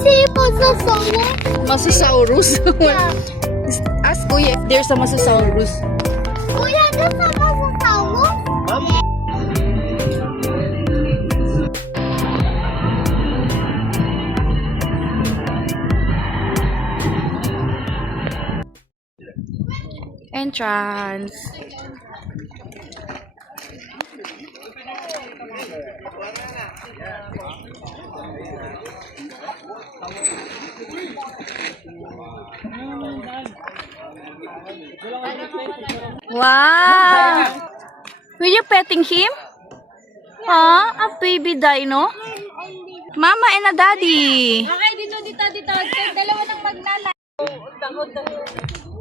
see Mosasaurus? Mosasaurus? Yeah. Ask Kuya if there's a Mosasaurus. Kuya, there's a Mosasaurus? Entrance. Wow! Were you petting him? Huh? A baby dino? Mama and a daddy. Okay, dito. Dalawa ng magnanay.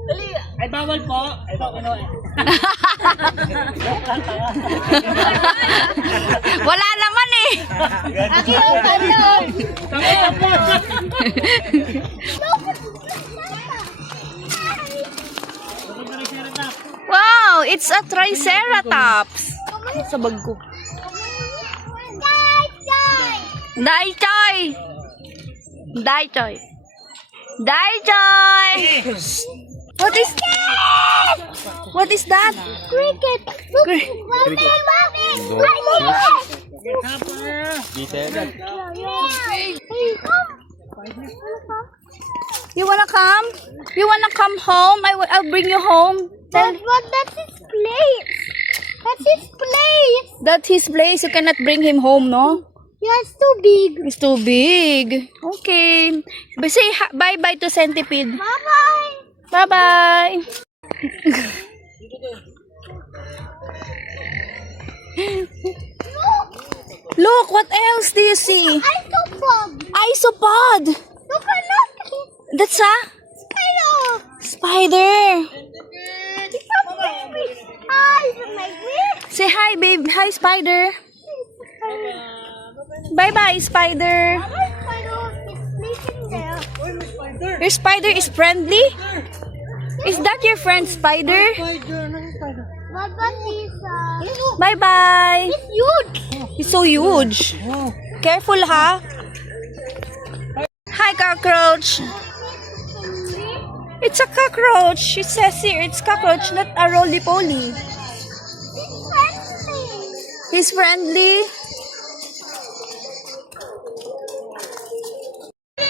Dali. Ay, bawal po. Ito, Wala naman eh. Aki, ano? Wow, it's a triceratops. Sa bag ko. Daichoy! Daichoy! Daichoy! What is that? What is that? Cricket. Look, mommy. You wanna come? You wanna come home? I'll bring you home. But that's his place. That's his place. That's his place. You cannot bring him home, no? Yeah, it's too big. It's too big. Okay. But say bye-bye to Centipede. Bye-bye. Bye-bye. Look, what else do you see? Isopod. Isopod. Look at that. That's a Spider. spider. It's a baby. Hi, is it like me? Say hi, babe. Hi, spider. Bye-bye, spider. My spider is sleeping there. Your spider is friendly? Is that your friend, spider? What is Bye-bye. It's huge. It's so huge. Careful, ha? Hi, cockroach. It's a cockroach. It says here it's cockroach, not a roly-poly. He's friendly. He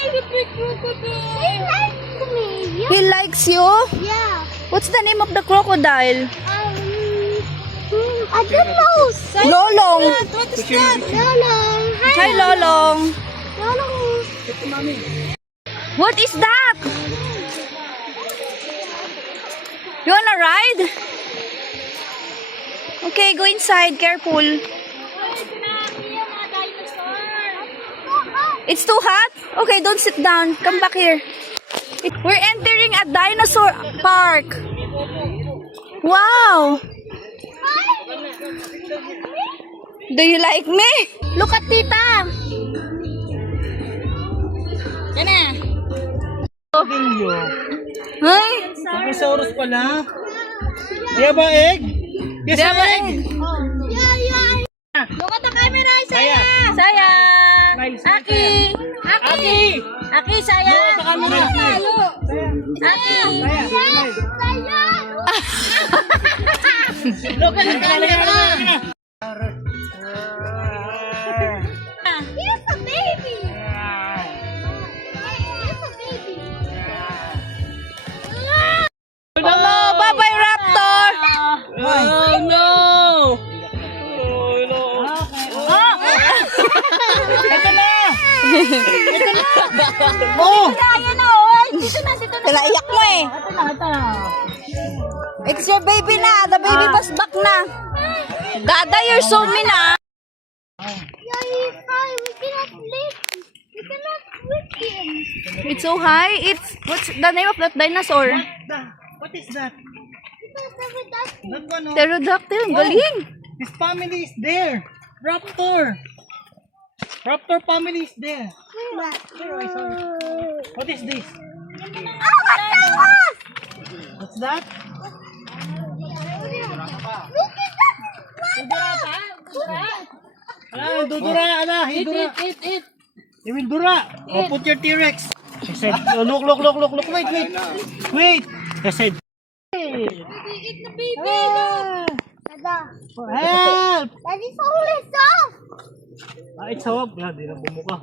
likes me. He likes you. Yeah. What's the name of the crocodile? I don't know. Lolong. What is that? Lolong. Hi, Lolong. Lolong. What is that? You wanna ride? Okay, go inside. Careful. It's too hot? Okay, don't sit down. Come back here. We're entering a dinosaur park. Wow. Do you like me? Look at Tita. Yan na. Hi. Dinosaurus pala. Do you have an egg? Yes, Do you have an egg. Yeah. Look at the camera, Saya. Saya. Nice. Aki. Aki. Aki, saya. Look at the camera. Aki. Look at the camera. Here's a baby. Here's a baby. Hello, bye-bye, Raptor. Oh no! Oh no! Ito na! Oh! Ayan na, oy. Dito na. Naiyak mo eh. Ito na. It's your baby na. The baby was back na. Dada, you're so mean ah. Yeah, he's high. We cannot lift. We cannot lift him. It's so high. What's the name of that dinosaur? What is that? That one, oh. Pterodactyl. Galing. His family is there. Raptor. Raptor family is there. What is this? What's that? Dudura, ala, hidura. Eat. Iwindura. Oh, put your T-Rex. I said, oh, look. Wait. I said, Eat the baby. ah, Dada. help. Daddy, only soft. Ah, it's hawak. Yan, di na bumuka.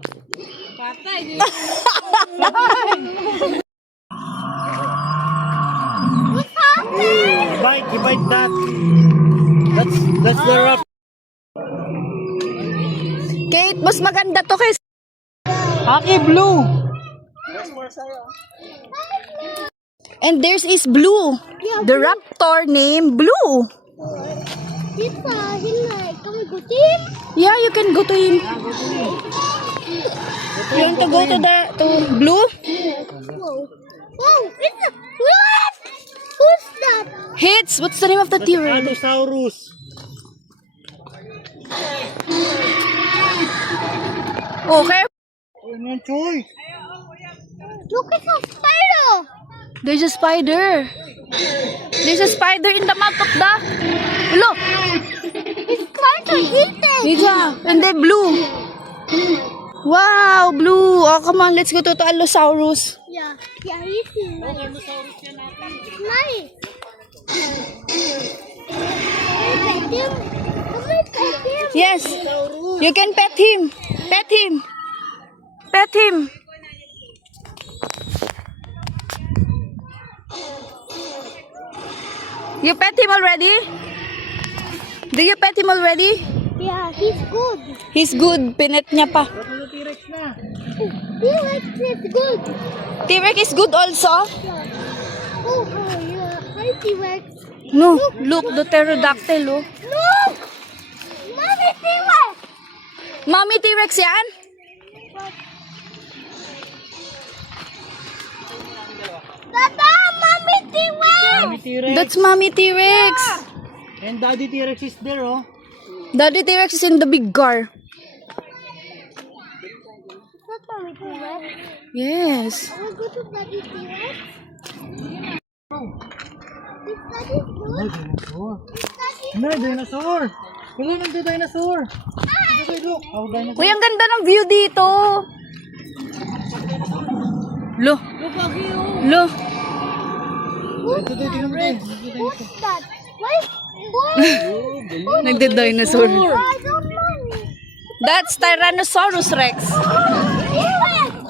What's happening? Bite that. That's the wrap. Kate, mas maganda to kay... Aki blue. And theirs is Blue. The raptor named Blue. Pizza, he like, can we go to him? Yeah, you can go to him. You want to go to Blue? Whoa. Whoa, it's a, what? Who's that? Hits. What's the name of the T-Rex? Allosaurus. Okay. Ano yan, Choy? Look, it's a spider. There's a spider. There's a spider in the mouth of the... Look. It's trying to eat it. Yeah. And then Blue. Wow, Blue. Oh, come on. Let's go to Allosaurus. Yeah, he's in nice. Nice. Can we pet him? Can we pet him? Yes. You can pet him. Pet him. Pet him. You pet him already? Do you pet him already? Yeah, he's good. He's good. Pinet niya pa. Ano T-Rex na? He likes it good. T-Rex is good also? Yeah. Oh, yeah. Hi, T-Rex. No. Look, the pterodactyl. Oh. Look! Mommy, T-Rex! Mommy T-Rex yan? Dada, Mommy, T-Rex! Mommy T-Rex. That's Mommy T-Rex. And Daddy T-Rex is there, oh. Daddy T-Rex is in the big car. That's Mommy T-Rex. Yes. I will go to Daddy T-Rex. Is Daddy good? Dinosaur. Is Daddy No, dinosaur. Hello, nagdo-dinosaur. Look. Oh, dinosaur. Uy, ang ganda ng view dito. Lo. Lo. Who's that? Why? Why? Nagda-dinosaur. I don't know. That's Tyrannosaurus Rex. T-Rex!